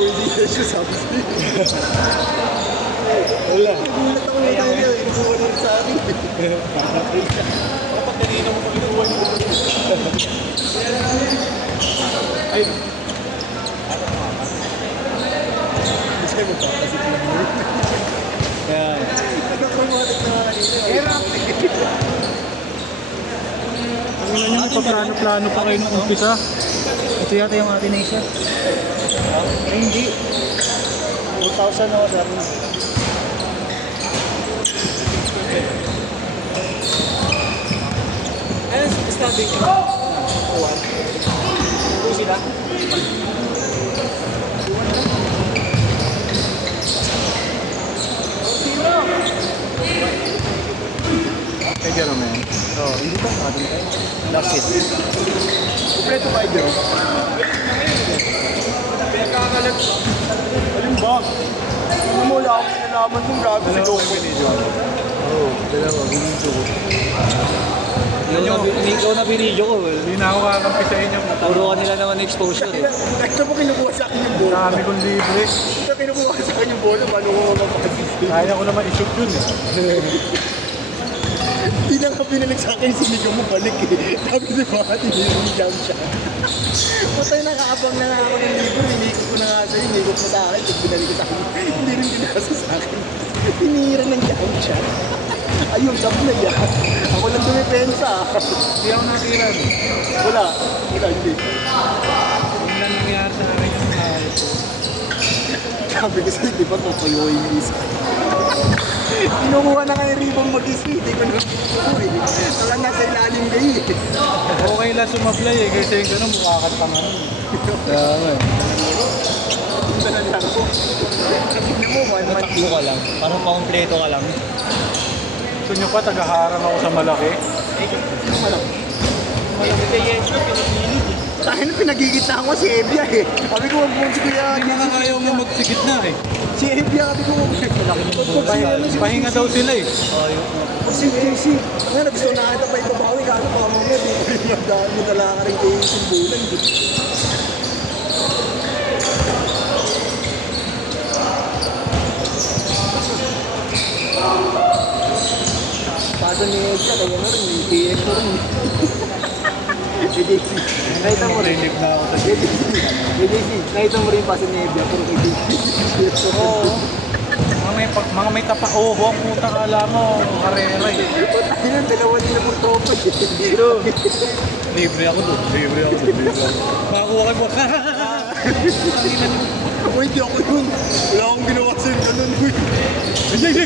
hindi na siya sabi sa'yo. Wala. Nagulat ako na tayo. Inukuha na rin sa akin. Kapag kanina mo pag-inuwan mo. Ay. Gusto mo pa kasi lang mo. Kaya. Nagkapromoted na kanina. Era. Ang ina nyo, paplano-plano pa kayo nung umpisa. Ito yata yung atin na isa. Ay, hindi. 2,000 ako sabi. Ayun, sabi ko. Uwan. Ito sila. Kaya gano'n na yan. Oo, hindi pa makadun tayo. That's it. Kompleto ba ito? Ayun ba? Ano mo, wala akong nalaman kung grabe si Coco. Oo, dalawa, binidyo ko. Ikaw na binidyo ko. Hindi na ako kakampi sa inyo. Puro ka nila naman exposure eh. Ito mo kinukuha sa akin yung bola. Dami kong libre. Ito kinukuha sa akin yung bola, paano ko mapapasist? Kaya ko naman i-shoot yun eh. Hindi lang ka pinalik sa akin, sinigaw mo balik eh. Sabi di ba, tinirang jump siya. Patay nakaabang na nga ako ng libro, inikot ko na nga sa'yo, inikot mo sa akin, tapos binalik ko sa akin. Hindi rin binasa sa akin. Tinira ng jump siya. Ayun, sabi na yan. Ako lang dumipensa. Hindi ako natiran. Wala. Wala, hindi. Yung na nangyari sa akin yung ayos. Sabi ko sa'yo, di ba tutuyo yung isa? Kinukuha na nga yung ribong mag-isa, hindi ko naman kinukuha eh. Walang nasa ilalim kayo eh. Okay lang sumablay eh. Kasi yung gano'n mukhakat pa nga. Kaya nga eh. Ito na lang ako. Sabi mo, 1 month. Takbo ka lang. Parang pa-kompleto ka lang. Gusto nyo pa, tagaharang ako sa malaki. Malaki kay Yencho, pinipilit eh. Tayo na pinagigitnaan ko si Evia eh. Sabi ko, huwag mo si Kuya. Hindi mga ayaw mo magsigit na eh. Si Evia, sabi ko, Pahinga daw sila eh. Si JC, ngayon gusto na ata pa ipabawi ka, ano pa mamaya, di ko rin magdaan mo tala ka rin kayo yung bulan. Paso ni Evia, kaya na rin, may PX ko rin. Si JC, nakita mo rin. Relief na ako sa Si JC, nakita mo rin yung paso ni Evia, pero kay JC. Oo. Mga may tapa-oho ang puta kala mo. Karera eh. Patay na, dalawa nila mong tropa eh. Dito. Libre ako doon. Libre ako doon. Libre ako. Makakuha kayo po. Uy, di ako yun. Wala akong ginawa sa'yo ganun, uy. Jay!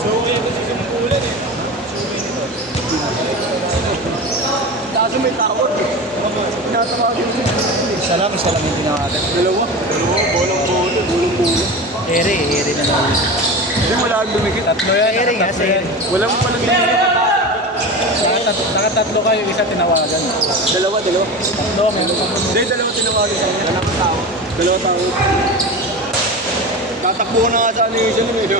So, kaya ko sisimulan eh. Kaso may tawag eh. Tinatawagin mo. Isa lang yung pinakagat. Dalawa, bolong-bolong. Ere na naman. Hindi, wala akong dumikit. Tatlo yan. Ere nga, Nakatatlo sir. yan. Wala mo palang dumikit. Nakatatlo kayo. Isa tinawagan. Dalawa. Tatlo. Meron pa. Hindi, dalawa tinawagan sa'yo. Wala kang tao. Dalawa tao. Tatakbo ko na nga sa ano yung isa nung eh.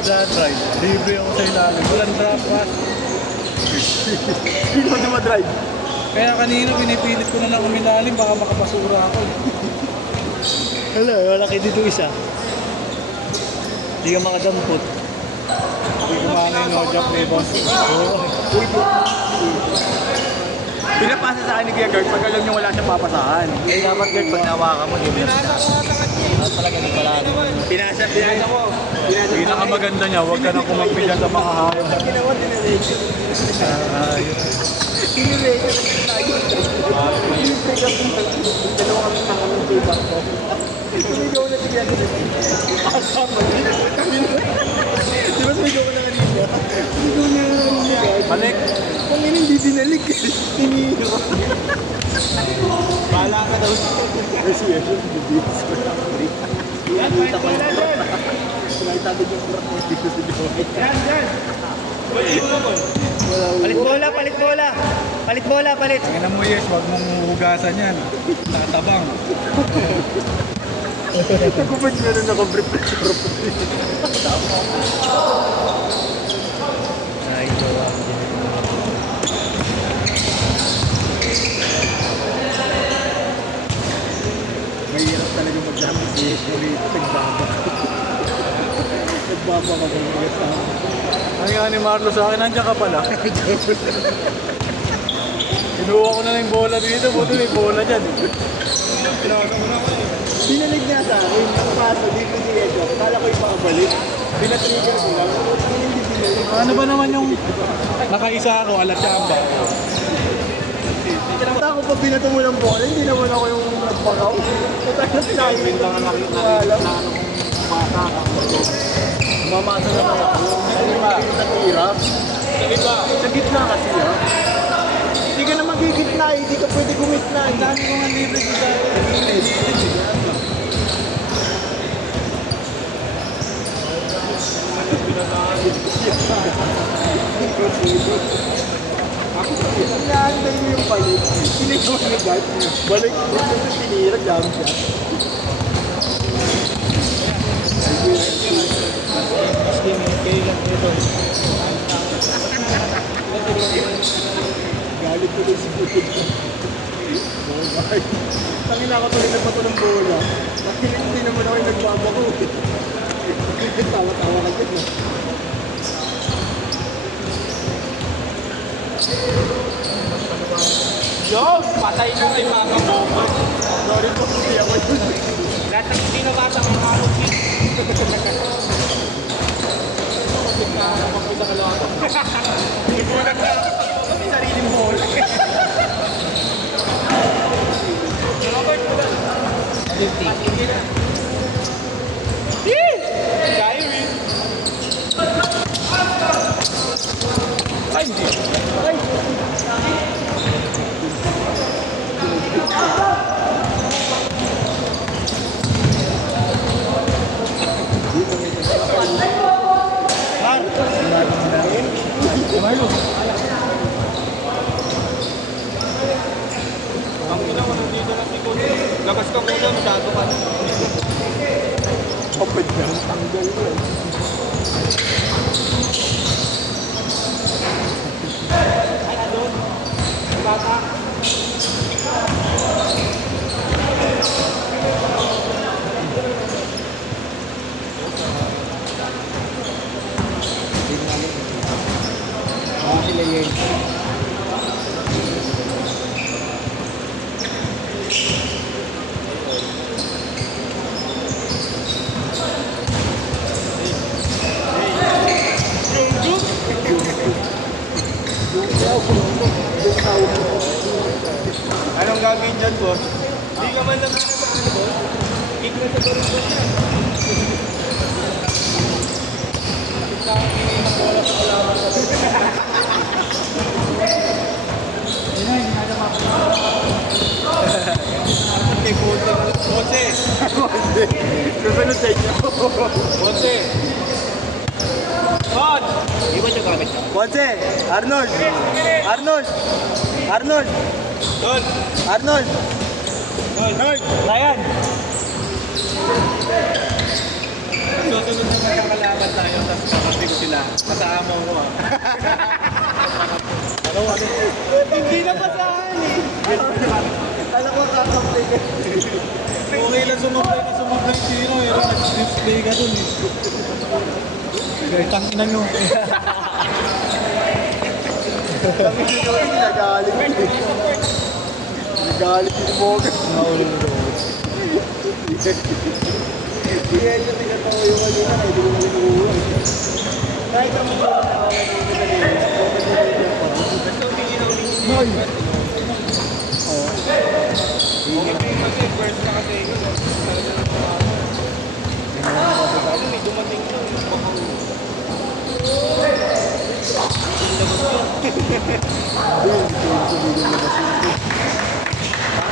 Ida-drive. Libre ako sa ilalim. Walang drop pass. Hindi mo dumadrive. Kaya kanina pinipilit ko na lang umilalim. Baka makapasura ako. Wala kayo dito isa. Hindi ka makadampot. Hindi kumana yung no-jump rebound. Pinapasa sa akin ni Kuya Gert pag alam niyo wala siya papasahan. Eh, dapat Gert, pag nawakan mo, di ba? Dapat talaga di pala. Pinasa ko. Pinakamaganda niya, huwag ka na kumagpi dyan sa mga hayop. Ginawa din na rate. Tinirate na tayo. Tinirate ang dalawa kami na kami payback ko. Sumigaw na siya dito. Asama. Di ba sumigaw ka na kanina? Sumigaw na kanina. Balik. Kung hindi dinalik, tinira. Bahala ka daw. Kasi yan, bibis ko na. Nakita ko yung prat. Nakita ko yung prat mo dito sa Joey. Yan. Palit bola. Tingnan mo yes, huwag mong hugasan yan. Tatabang. Ako ba't meron ako pressure po dito? Ay, jowa. Nakabang ako ng sa Ano nga ni Marlo sa akin, nandiyan ka pala. Kinuha ko na lang yung bola dito, buto may bola dyan. Pinalig niya sa akin, nakapaso, dito si Edo. Kala ko yung makabalik. Pinatrigger ko lang. Hindi pinalig. Ano ba naman yung nakaisa ako, alatsamba? Nakita ko pag binato mo ng bola, hindi naman ako yung nagpakaw. Kaya na sinabi ko lang nakita na ano kung bata ka. Mamasa naman ako. Hindi ba? Hirap. Sa gitna kasi ha. Hindi ka na magigitna eh. Hindi ka pwede gumitna eh. Dami ko nga libre dito sa Inaantay mo yung balik. Sinigaw ni God. Balik mo sa sinira. Jam siya. Galit ko din si Kuya. Tangin ako tuloy na pato ng bola. Tangin hindi naman ako yung nagbabako. Tawa-tawa ka dyan. Yo! Patay nyo kay Mama mo. Sorry po, hindi ako yun. Lahat ng hindi nabasa ng mga mutik. Hindi mo nagkakot. Kasi sarili mo. Robert mo lang. 50. Kaya rin. Ay, hindi. Ay! Ang ina mo nandito na si Kuya. Labas ka muna, masyado ka. Kapag na, tanggal ko eh. Ay, ano? Bata. Sila yun. Anong gagawin dyan, boss? Hindi ka man lang nakakapagin, boss. Kick na sa boris, boss yan. Kita ang tingin ng bola sa kalaban sa Okay, Ponce. Ponce! Susunod sa inyo. Ponce! Hot! Iwan niyo gamit ka. Ponce! Arnold! Arnold! Arnold! Don! Arnold! Don! Ryan! Susunod na magkakalaban tayo, tapos kakapit ko sila. Kasama ko ah. Ano? Hindi na pasahan eh. Alam ko kakampi ka. Okay lang sumabay sino eh. Nag-display ka dun eh. Tang ina nyo. Kami dito ay nagalit. Nagalit yung boga. Nahuli mo daw. Hindi ito tinatawa yung ano na, hindi ko na linuwa. Kahit ang mga nakawa ng mga kanina, Basta hindi na ulit. Kasi first na kasi yun. Ano may dumating na.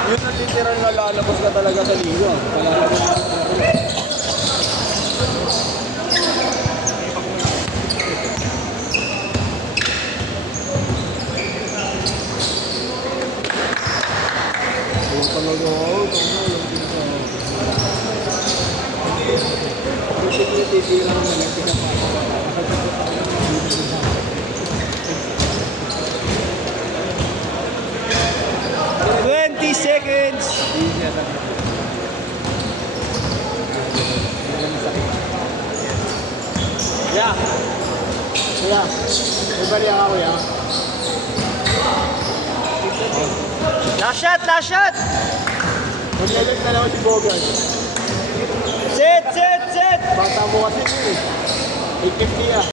yun ang literal na lalabas ka talaga sa liga. Palalabas ka talaga. Huwag talaga ako. Buti lang naman ang Seconds! Kuya, may bariya ka kuya. Last shot, last shot! Mag-elect na naman si Bogan. Sit, sit, sit! Bata mo kasi yun eh. 850 ah.